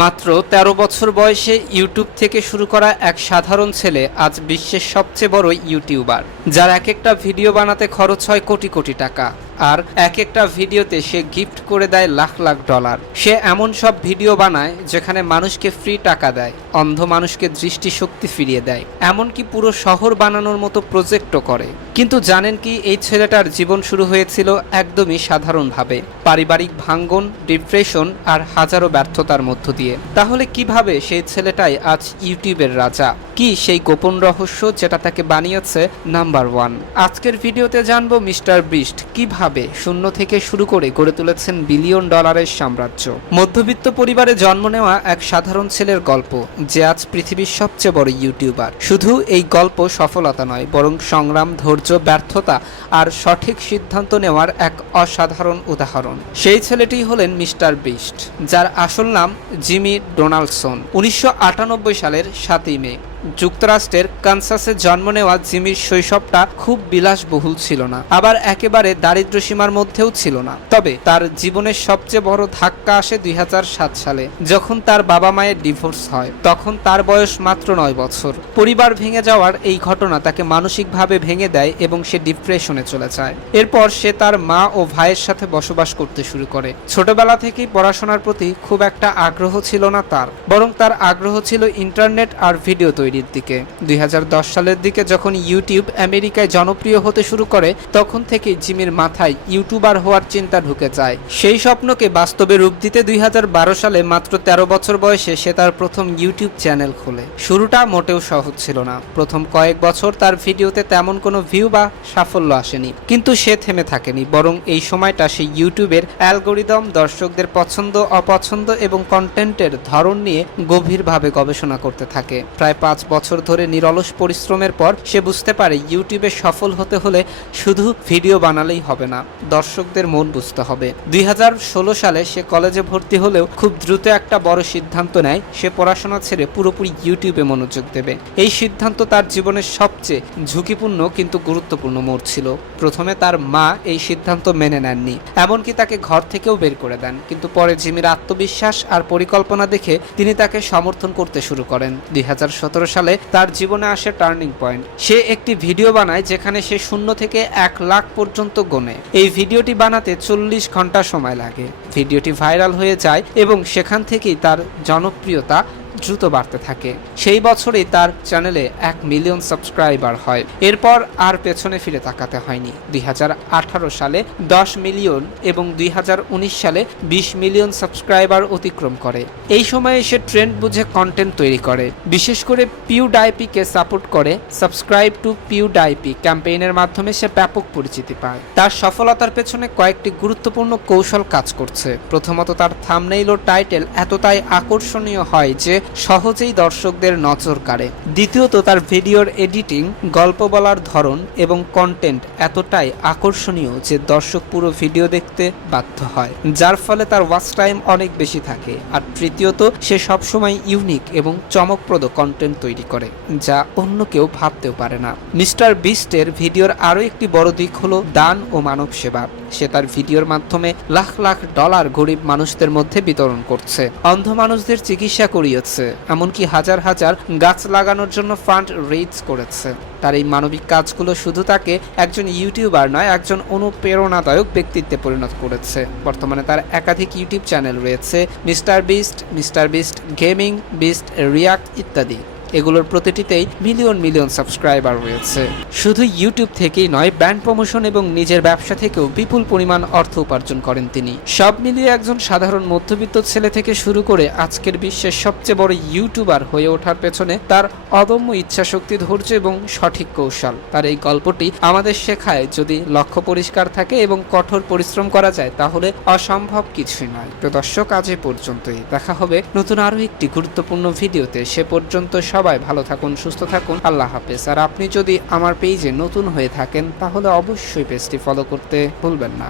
মাত্র ১৩ বছর বয়সে ইউটিউব থেকে শুরু করা এক সাধারণ ছেলে আজ বিশ্বের সবচেয়ে বড় ইউটিউবার, যার এক একটা ভিডিও বানাতে খরচ হয় কোটি কোটি টাকা, আর এক একটা ভিডিওতে সে গিফট করে দেয় লাখ লাখ ডলার। সে এমন সব ভিডিও বানায় যেখানে মানুষকে ফ্রি টাকা দেয়, অন্ধ মানুষকে দৃষ্টিশক্তি ফিরিয়ে দেয়, এমনকি পুরো শহর বানানোর মতো প্রজেক্টও করে। কিন্তু জানেন কি, এই ছেলেটার জীবন শুরু হয়েছিল একদমই সাধারণভাবে, পারিবারিক ভাঙ্গন, ডিপ্রেশন আর হাজারো ব্যর্থতার মধ্য দিয়ে। তাহলে কিভাবে সেই ছেলেটাই আজ ইউটিউবের রাজা? কি সেই গোপন রহস্য যেটা তাকে বানিয়েছে নাম্বার ওয়ান? আজকের ভিডিওতে জানবো মিস্টার বিস্ট কিভাবে শূন্য থেকে শুরু করে গড়ে তুলেছেন বিলিয়ন ডলারের সাম্রাজ্য। মধ্যবিত্ত পরিবারে জন্ম নেওয়া এক সাধারণ ছেলের গল্প, যে আজ পৃথিবীর সবচেয়ে বড় ইউটিউবার। শুধু এই গল্প সফলতা নয়, বরং সংগ্রাম, ধৈর্য, ব্যর্থতা আর সঠিক সিদ্ধান্ত নেওয়ার এক অসাধারণ উদাহরণ। সেই ছেলেটি হলেন মিস্টার বিস্ট, যার আসল নাম জিমি ডোনাল্ডসন। ১৯৯৮ সালের ৭ই মে যুক্তরাষ্ট্রের কানসাসে জন্ম নেওয়া জিমির শৈশবটা খুব বিলাসবহুল ছিল না, আবার একেবারে দারিদ্র্য সীমার মধ্যেও ছিল না। তবে তার জীবনের সবচেয়ে বড় ধাক্কা আসে ২০০৭ সালে, যখন তার বাবা মায়ের ডিভোর্স হয়। তখন তার বয়স মাত্র ৯ বছর। পরিবার ভেঙে যাওয়ার এই ঘটনা তাকে মানসিকভাবে ভেঙে দেয় এবং সে ডিপ্রেশনে চলে যায়। এরপর সে তার মা ও ভাইয়ের সাথে বসবাস করতে শুরু করে। ছোটবেলা থেকেই পড়াশোনার প্রতি খুব একটা আগ্রহ ছিল না তার, বরং তার আগ্রহ ছিল ইন্টারনেট আর ভিডিও তৈরির দিকে। ২০১০ সালের দিকে যখন ইউটিউব আমেরিকায় জনপ্রিয় হতে শুরু করে, তখন থেকে জিমির মাথায় ইউটিউবার হওয়ার চিন্তা ঢুকে যায়। সেই স্বপ্নকে বাস্তবে রূপ দিতে ২০১২ সালে মাত্র ১৩ বছর বয়সে সে তার প্রথম ইউটিউব চ্যানেল খোলে। শুরুটা মোটেও সহজ ছিল না। প্রথম কয়েক বছর তার ভিডিওতে তেমন কোনো ভিউ বা সাফল্য আসেনি, কিন্তু সে থেমে থাকেনি। বরং এই সময়টা সে ইউটিউবের অ্যালগোরিদম, দর্শকদের পছন্দ অপছন্দ এবং কন্টেন্টের ধরন নিয়ে গভীরভাবে গবেষণা করতে থাকে। প্রায় ৫ বছর ধরে নিরলস পরিশ্রমের পর সে বুঝতে পারে, ইউটিউবে সফল হতে হলে শুধু ভিডিও বানালেই হবে না, দর্শকদের মন বুঝতে হবে। ২০১৬ সালে সে কলেজে ভর্তি হলেও খুব দ্রুত একটা বড় সিদ্ধান্ত নেয়। সে পড়াশোনা ছেড়ে পুরোপুরি ইউটিউবে মনোযোগ দেবে। এই সিদ্ধান্ত তার জীবনের সবচেয়ে ঝুঁকিপূর্ণ কিন্তু গুরুত্বপূর্ণ মোড় ছিল। প্রথমে তার মা এই সিদ্ধান্ত মেনে নেননি, এমনকি তাকে ঘর থেকেও বের করে দেন। কিন্তু পরে জিমির আত্মবিশ্বাস আর পরিকল্পনা দেখে তিনি তাকে সমর্থন করতে শুরু করেন। ২০১৭ সালে তার জীবনে আসে টার্নিং পয়েন্ট। সে একটি ভিডিও বানায় যেখানে সে ০ থেকে ১ লাখ পর্যন্ত গোনে। এই ভিডিওটি বানাতে ৪০ ঘন্টা সময় লাগে। ভিডিওটি ভাইরাল হয়ে যায় এবং সেখান থেকেই তার জনপ্রিয়তা দ্রুত বাড়তে থাকে। সেই বছরেই তার চ্যানেলে ১ মিলিয়ন সাবস্ক্রাইবার হয়। এরপর আর পেছনে ফিরে তাকাতে হয়নি। ২০১৮ সালে ১০ মিলিয়ন এবং ২০১৯ সালে ২০ মিলিয়ন সাবস্ক্রাইবার অতিক্রম করে। এই সময়ে সে ট্রেন্ড বুঝে কন্টেন্ট তৈরি করে, বিশেষ করে পিউডাইপিকে সাপোর্ট করে। সাবস্ক্রাইব টু পিউডাইপি ক্যাম্পেইনের মাধ্যমে সে ব্যাপক পরিচিতি পায়। তার সফলতার পেছনে কয়েকটি গুরুত্বপূর্ণ কৌশল কাজ করছে। প্রথমত, তার থাম্বনেইল ও টাইটেল এতটাই আকর্ষণীয় হয় যে সহজেই দর্শকদের নজর কাড়ে। দ্বিতীয়ত, তার ভিডিওর এডিটিং, গল্প বলার ধরন এবং কন্টেন্ট এতটাই আকর্ষণীয় যে দর্শক পুরো ভিডিও দেখতে বাধ্য হয়, যার ফলে তার ওয়াচ টাইম অনেক বেশি থাকে। আর তৃতীয়ত, সে সবসময় ইউনিক এবং চমকপ্রদ কন্টেন্ট তৈরি করে, যা অন্য কেউ ভাবতেও পারে না। মিস্টার বিস্টের ভিডিওর আরও একটি বড় দিক হলো দান ও মানব সেবা। সে তার ভিডিওর মাধ্যমে লাখ লাখ ডলার গরিব মানুষদের মধ্যে বিতরণ করছে, অন্ধ মানুষদের চিকিৎসা করিয়েছে, এমনকি হাজার হাজার গাছ লাগানোর জন্য ফান্ড রেইজ করেছে। তার এই মানবিক কাজগুলো শুধু তাকে একজন ইউটিউবার নয়, একজন অনুপ্রেরণাদায়ক ব্যক্তিত্বে পরিণত করেছে। বর্তমানে তার একাধিক ইউটিউব চ্যানেল রয়েছে, mister beast gaming, beast react ইত্যাদি। এগুলোর প্রতিটিতেই মিলিয়ন মিলিয়ন সাবস্ক্রাইবার রয়েছে। শুধু ইউটিউব থেকেই নয়, ব্র্যান্ড প্রমোশন এবং নিজের ব্যবসা থেকেও বিপুল পরিমাণ অর্থ উপার্জন করেন তিনি। সব মিলিয়ে একজন সাধারণ মধ্যবিত্ত ছেলে থেকে শুরু করে আজকের বিশ্বের সবচেয়ে বড় ইউটিউবার হয়ে ওঠার পেছনে তার অদম্য ইচ্ছাশক্তি, ধৈর্য এবং সঠিক কৌশল। তার এই গল্পটি আমাদের শেখায়, যদি লক্ষ্য পরিষ্কার থাকে এবং কঠোর পরিশ্রম করা যায়, তাহলে অসম্ভব কিছুই নয়। তো দর্শক, আজ এ পর্যন্তই। দেখা হবে নতুন আরও একটি গুরুত্বপূর্ণ ভিডিওতে। সে পর্যন্ত সবাই ভালো থাকুন, সুস্থ থাকুন। আল্লাহ হাফেজ। আর আপনি যদি আমার পেজে নতুন হয়ে থাকেন, তাহলে অবশ্যই পেজটি ফলো করতে ভুলবেন না।